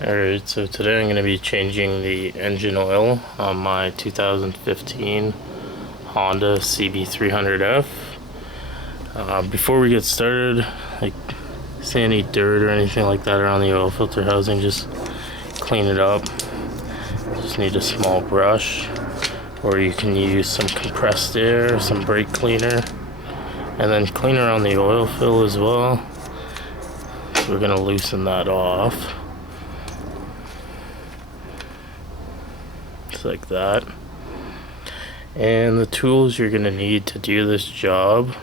Alright, so today I'm going to be changing the engine oil on my 2015 Honda Cb300F. Before we get started, like, see any dirt or anything like that around the oil filter housing, just clean it up. Just need a small brush, or you can use some compressed air, some brake cleaner, and then clean around the oil fill as well. So we're going to loosen that off. Like that. And the tools you're going to need to do this job.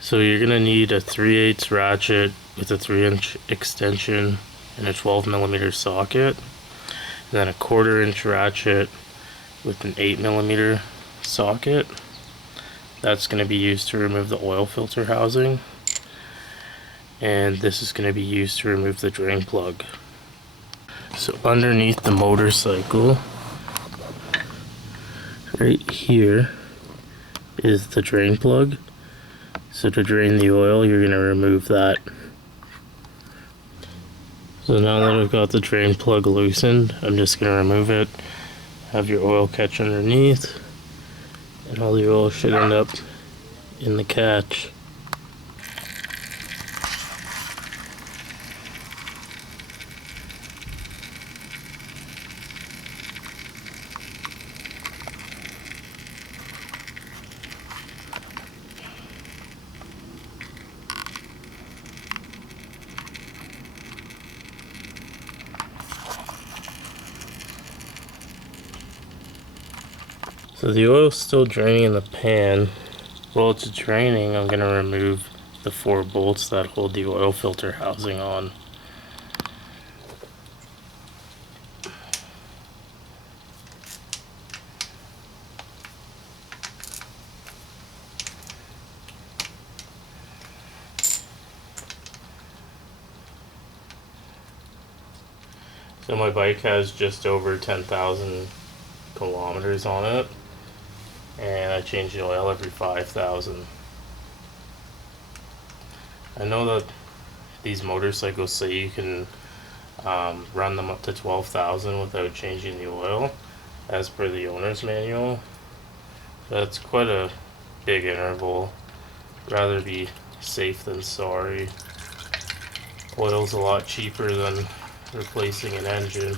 So you're going to need a 3/8 ratchet with a 3-inch extension and a 12mm socket. And then a 1/4-inch ratchet with an 8mm socket. That's going to be used to remove the oil filter housing. And this is going to be used to remove the drain plug. So underneath the motorcycle, right here is the drain plug. So to drain the oil, you're going to remove that. So now that I've got the drain plug loosened, I'm just going to remove it. Have your oil catch underneath, and all the oil should end up in the catch. So the oil's still draining in the pan. While it's draining, I'm going to remove the 4 bolts that hold the oil filter housing on. So my bike has just over 10,000 kilometers on it, and I change the oil every 5,000. I know that these motorcycles say you can run them up to 12,000 without changing the oil, as per the owner's manual. That's quite a big interval. Rather be safe than sorry. Oil's a lot cheaper than replacing an engine.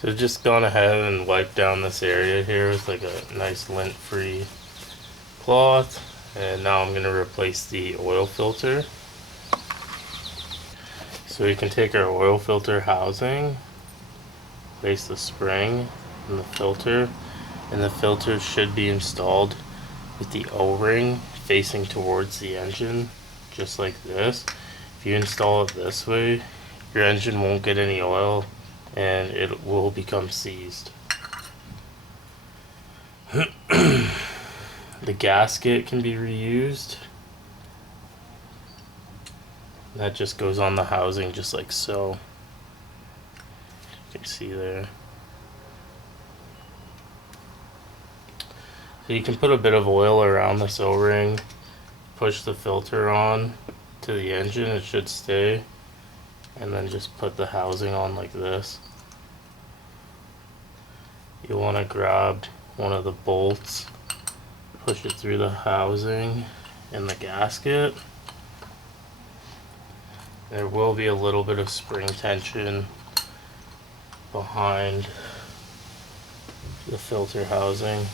So just gone ahead and wiped down this area here with like a nice lint-free cloth, and now I'm going to replace the oil filter. So we can take our oil filter housing, place the spring in the filter, and the filter should be installed with the O-ring facing towards the engine, just like this. If you install it this way, your engine won't get any oil and it will become seized. The gasket can be reused. That just goes on the housing just like so. You can see there. So you can put a bit of oil around this O-ring, push the filter on to the engine, it should stay, and then just put the housing on like this. You want to grab one of the bolts, push it through the housing and the gasket. There will be a little bit of spring tension behind the filter housing.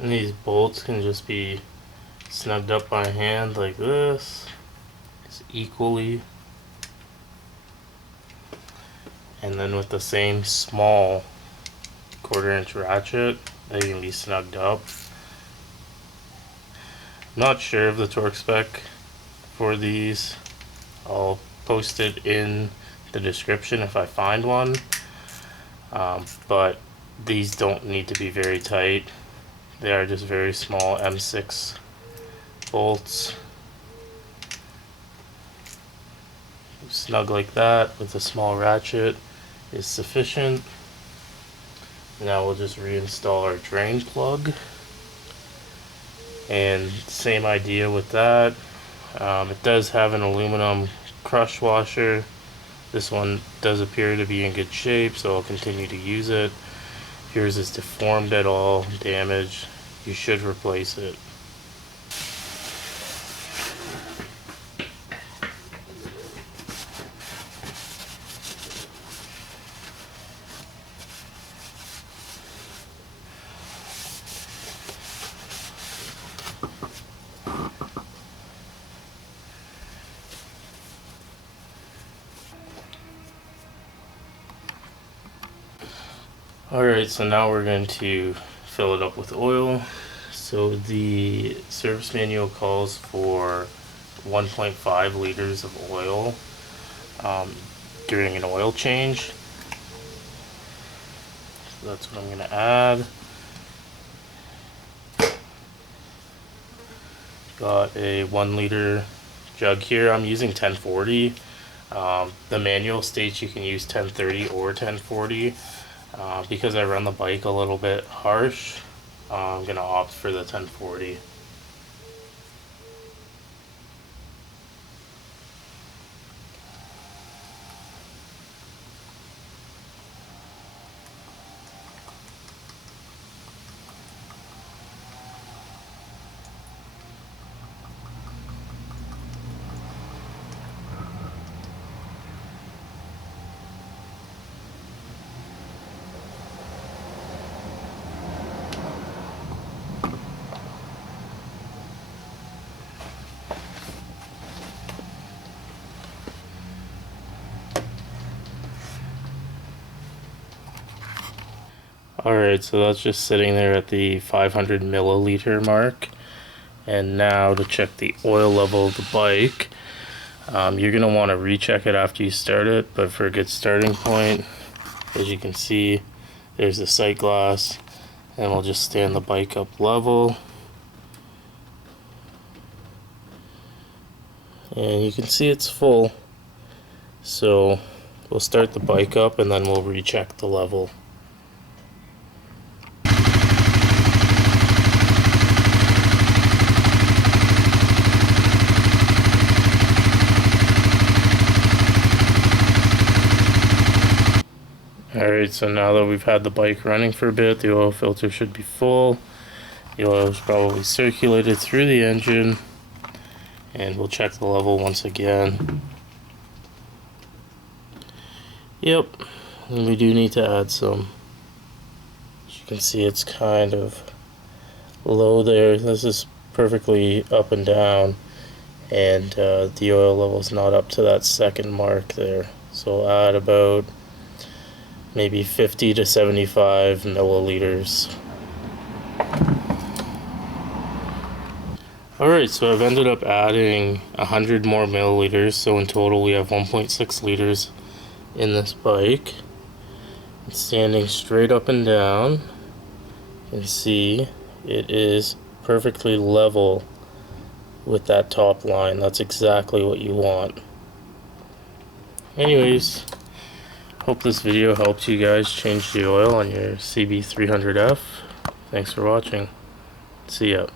And these bolts can just be snugged up by hand like this, just equally. And then with the same small 1/4 inch ratchet, they can be snugged up. I'm not sure of the torque spec for these. I'll post it in the description if I find one. But these don't need to be very tight. They are just very small M6 bolts. Snug like that with a small ratchet is sufficient. Now we'll just reinstall our drain plug. And same idea with that. It does have an aluminum crush washer. This one does appear to be in good shape, so I'll continue to use it. If yours is deformed at all, damaged, you should replace it. Alright, so now we're going to fill it up with oil. So the service manual calls for 1.5 liters of oil during an oil change. So that's what I'm going to add. Got a 1 liter jug here. I'm using 1040. The manual states you can use 1030 or 1040. Because I run the bike a little bit harsh, I'm going to opt for the 1040. Alright, so that's just sitting there at the 500 milliliter mark. And now to check the oil level of the bike, you're going to want to recheck it after you start it, but for a good starting point, as you can see, there's the sight glass, and we'll just stand the bike up level. And you can see it's full, so we'll start the bike up and then we'll recheck the level. Alright, so now that we've had the bike running for a bit, the oil filter should be full. The oil is probably circulated through the engine, and we'll check the level once again. Yep, and we do need to add some. As you can see, it's kind of low there. This is perfectly up and down, and the oil level is not up to that second mark there. So I'll add about maybe 50 to 75 milliliters. Alright, so I've ended up adding 100 more milliliters, so in total we have 1.6 liters in this bike. It's standing straight up and down. You can see it is perfectly level with that top line. That's exactly what you want. Anyways, hope this video helped you guys change the oil on your CB300F. Thanks for watching. See ya.